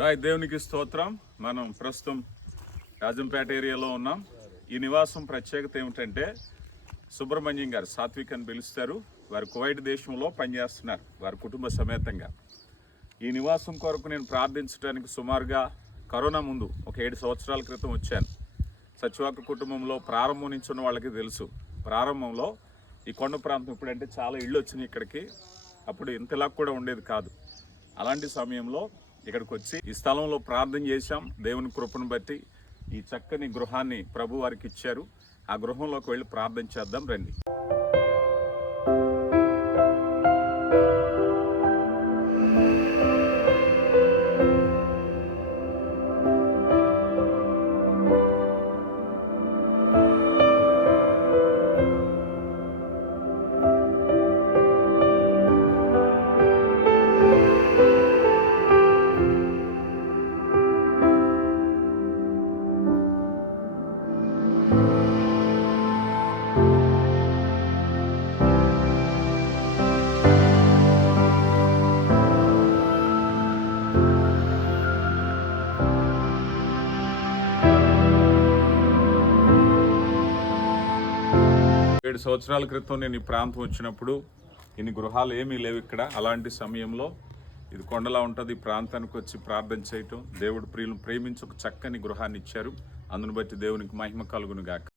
రాయ్ దేవునికి స్తోత్రం. మనం ప్రస్తుతం రాజంపేట ఏరియాలో ఉన్నాం. ఈ నివాసం ప్రత్యేకత ఏమిటంటే సుబ్రహ్మణ్యం గారు సాత్విక్ అని పిలుస్తారు. వారు కువైట్ దేశంలో పనిచేస్తున్నారు వారి కుటుంబ సమేతంగా. ఈ నివాసం కొరకు నేను ప్రార్థించడానికి సుమారుగా కరోనా ముందు ఒక ఏడు సంవత్సరాల క్రితం వచ్చాను. సచివాక కుటుంబంలో ప్రారంభం నుంచి ఉన్న వాళ్ళకి తెలుసు. ప్రారంభంలో ఈ కొండ ప్రాంతం ఇప్పుడంటే చాలా ఇళ్ళు వచ్చినాయి ఇక్కడికి. అప్పుడు ఇంతలా కూడా ఉండేది కాదు. అలాంటి సమయంలో ఇక్కడికి వచ్చి ఈ స్థలంలో ప్రార్థన చేశాం. దేవుని కృపను బట్టి ఈ చక్కని గృహాన్ని ప్రభు వారికి ఇచ్చారు. ఆ గృహంలోకి వెళ్ళి ప్రార్థన చేద్దాం రండి. ఏడు సంవత్సరాల క్రితం నేను ఈ ప్రాంతం వచ్చినప్పుడు ఇన్ని గృహాలు ఏమీ లేవు ఇక్కడ. అలాంటి సమయంలో ఇది కొండలా ఉంటుంది ఈ ప్రాంతానికి వచ్చి ప్రార్థన చేయటం. దేవుడు ప్రియులను ప్రేమించి ఒక చక్కని గృహాన్ని ఇచ్చారు. అందును బట్టి దేవునికి మహిమ కలుగును గాక